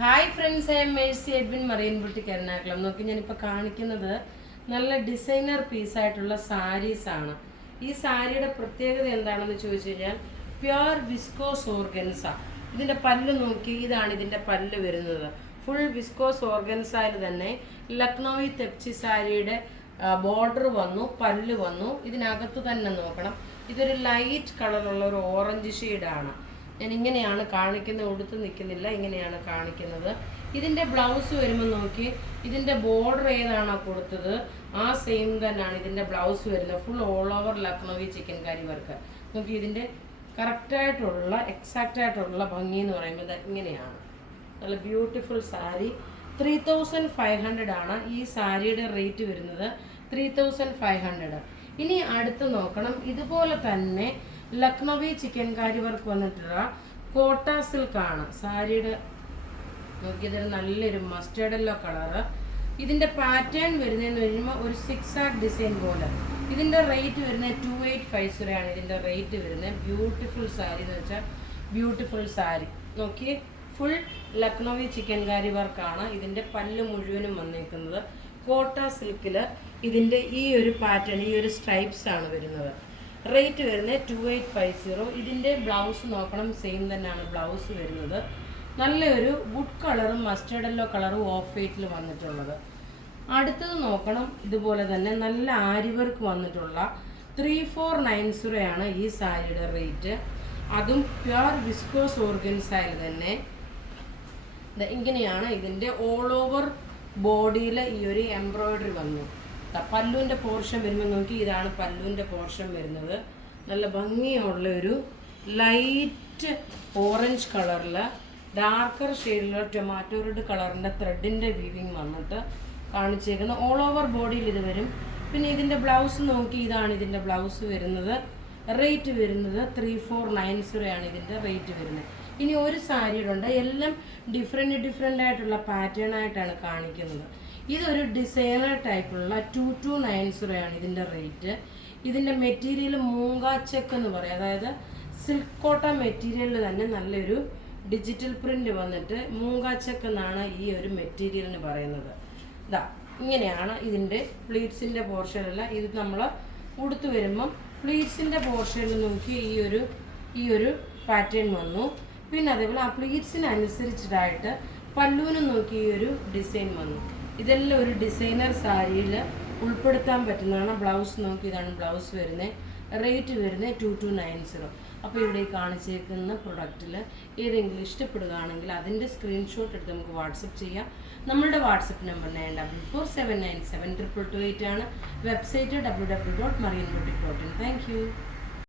Hi friends, I am Mercy Edwin Marian boutique Ernakulam. നോക്കി ഞാനിപ്പോൾ കാണിക്കുന്നത് നല്ല ഡിസൈനർ പീസായിട്ടുള്ള സാരീസാണ്. ഈ സാരിയുടെ പ്രത്യേകത എന്താണെന്ന് ചോദിച്ചു കഴിഞ്ഞാൽ പ്യുർ വിസ്കോസ് ഓർഗൻസ. ഇതിൻ്റെ പല്ല് നോക്കി, ഇതാണ് ഇതിൻ്റെ പല്ല് വരുന്നത്. ഫുൾ വിസ്കോസ് ഓർഗൻസയിൽ തന്നെ ലക്നൗവി തെപ്ചി സാരിയുടെ ബോർഡർ വന്നു, പല്ല് വന്നു. ഇതിനകത്ത് തന്നെ നോക്കണം, ഇതൊരു ലൈറ്റ് കളറുള്ള ഒരു ഓറഞ്ച് ഷെയ്ഡാണ്. ഞാൻ ഇങ്ങനെയാണ് കാണിക്കുന്നത്, ഉടുത്ത് നിൽക്കുന്നില്ല, ഇങ്ങനെയാണ് കാണിക്കുന്നത്. ഇതിൻ്റെ ബ്ലൗസ് വരുമ്പോൾ നോക്കി, ഇതിൻ്റെ ബോർഡർ ഏതാണോ കൊടുത്തത് ആ സെയിം തന്നെയാണ് ഇതിൻ്റെ ബ്ലൗസ് വരുന്നത്. Full all over Lucknowi chikankari work. നോക്കി, ഇതിൻ്റെ കറക്റ്റായിട്ടുള്ള എക്സാക്റ്റായിട്ടുള്ള ഭംഗി എന്ന് പറയുമ്പോൾ ഇങ്ങനെയാണ്. നല്ല ബ്യൂട്ടിഫുൾ സാരി. 3500 ആണ് ഈ സാരിയുടെ റേറ്റ് വരുന്നത്. 3500. ഇനി അടുത്ത് നോക്കണം, ഇതുപോലെ തന്നെ ലക്നൗവി ചിക്കൻകാരി വർക്ക് വന്നിട്ടുള്ള കോട്ട സിൽക്കാണ് സാരിയുടെ. നോക്കിയതൊരു നല്ലൊരു മസ്റ്റേർഡ് യെല്ലോ കളറ്. ഇതിൻ്റെ പാറ്റേൺ വരുന്നതെന്ന് പറയുമ്പോൾ ഒരു 6 ഡിസൈൻ പോലെ. ഇതിൻ്റെ റേറ്റ് വരുന്നത് 2850 ആണ് ഇതിൻ്റെ റേറ്റ് വരുന്നത്. ബ്യൂട്ടിഫുൾ സാരി എന്ന് വെച്ചാൽ ബ്യൂട്ടിഫുൾ സാരി. നോക്കി, ഫുൾ ലക്നൗവി ചിക്കൻകാരി വർക്കാണ്. ഇതിൻ്റെ പല്ല് മുഴുവനും വന്നേക്കുന്നത്. കോട്ട സിൽക്കിൽ ഇതിൻ്റെ ഈ ഒരു പാറ്റേൺ, ഈ ഒരു സ്ട്രൈപ്സ് ആണ് വരുന്നത്. റേറ്റ് വരുന്നത് 2850. ഇതിൻ്റെ ബ്ലൗസ് നോക്കണം, സെയിം തന്നെയാണ് ബ്ലൗസ് വരുന്നത്. നല്ലൊരു വുഡ് കളറും മസ്റ്റേർഡ് യെല്ലോ കളറും ഓഫ് വൈറ്റിൽ വന്നിട്ടുള്ളത്. അടുത്തത് നോക്കണം, ഇതുപോലെ തന്നെ നല്ല ആരി വർക്ക് വന്നിട്ടുള്ള 3490 ആണ് ഈ സാരിയുടെ റേറ്റ്. അതും പ്യുർ വിസ്കോസ് ഓർഗൻസയിൽ തന്നെ. ഇങ്ങനെയാണ് ഇതിൻ്റെ ഓൾ ഓവർ ബോഡിയിൽ ഈ ഒരു എംബ്രോയിഡറി വന്നു. പല്ലുവിൻ്റെ പോർഷൻ വരുമ്പോൾ നോക്കി, ഇതാണ് പല്ലുവിൻ്റെ പോർഷൻ വരുന്നത്. നല്ല ഭംഗിയുള്ള ഒരു ലൈറ്റ് ഓറഞ്ച് കളറിൽ ഡാർക്കർ ഷെയ്ഡിലുള്ള ടൊമാറ്റോ റെഡ് കളറിൻ്റെ ത്രെഡിൻ്റെ വീവിങ് വന്നിട്ട് കാണിച്ചേക്കുന്നത്. ഓൾ ഓവർ ബോഡിയിൽ ഇത് വരും. പിന്നെ ഇതിൻ്റെ ബ്ലൗസ് നോക്കി, ഇതാണ് ഇതിൻ്റെ ബ്ലൗസ് വരുന്നത്. റേറ്റ് വരുന്നത് 3490 ആണ് ഇതിൻ്റെ റേറ്റ് വരുന്നത്. ഇനി ഒരു സാരിയുടെ ഉണ്ട്, എല്ലാം ഡിഫറെൻ്റ് ആയിട്ടുള്ള പാറ്റേൺ ആയിട്ടാണ് കാണിക്കുന്നത്. ഇതൊരു ഡിസൈനർ ടൈപ്പുള്ള 2290 ആണ് ഇതിൻ്റെ റേറ്റ്. ഇതിൻ്റെ മെറ്റീരിയൽ മൂങ്കാച്ചക്ക് എന്ന് പറയും, അതായത് സിൽക്ക് കോട്ട മെറ്റീരിയലിൽ തന്നെ നല്ലൊരു ഡിജിറ്റൽ പ്രിൻ്റ് വന്നിട്ട് മൂങ്കാച്ചക്ക് എന്നാണ് ഈ ഒരു മെറ്റീരിയലിന് പറയുന്നത്. ഇതാ ഇങ്ങനെയാണ് ഇതിൻ്റെ പ്ലീറ്റ്സിൻ്റെ പോർഷനല്ല. ഇത് നമ്മൾ ഉടുത്ത് വരുമ്പം പ്ലീറ്റ്സിൻ്റെ പോർഷനിൽ നോക്കി ഈ ഒരു പാറ്റേൺ വന്നു. പിന്നെ അതേപോലെ ആ പ്ലീറ്റ്സിനനുസരിച്ചിട്ടായിട്ട് പല്ലുവിനും നോക്കി ഈ ഒരു ഡിസൈൻ വന്നു. ഇതെല്ലാം ഒരു ഡിസൈനർ സാരിയിൽ ഉൾപ്പെടുത്താൻ പറ്റുന്നതാണ്. ബ്ലൗസ് നോക്കി, ഇതാണ് ബ്ലൗസ് വരുന്നത്. റേറ്റ് വരുന്നത് 2290. അപ്പോൾ ഇവിടെ കാണിച്ചേക്കുന്ന പ്രൊഡക്റ്റിൽ ഏതെങ്കിലും ഇഷ്ടപ്പെടുകയാണെങ്കിൽ അതിൻ്റെ സ്ക്രീൻഷോട്ട് എടുത്ത് നമുക്ക് വാട്സപ്പ് ചെയ്യാം. നമ്മളുടെ വാട്സപ്പ് നമ്പർ 9479972228 ആണ്. Website www.marianboutique.in. Thank you.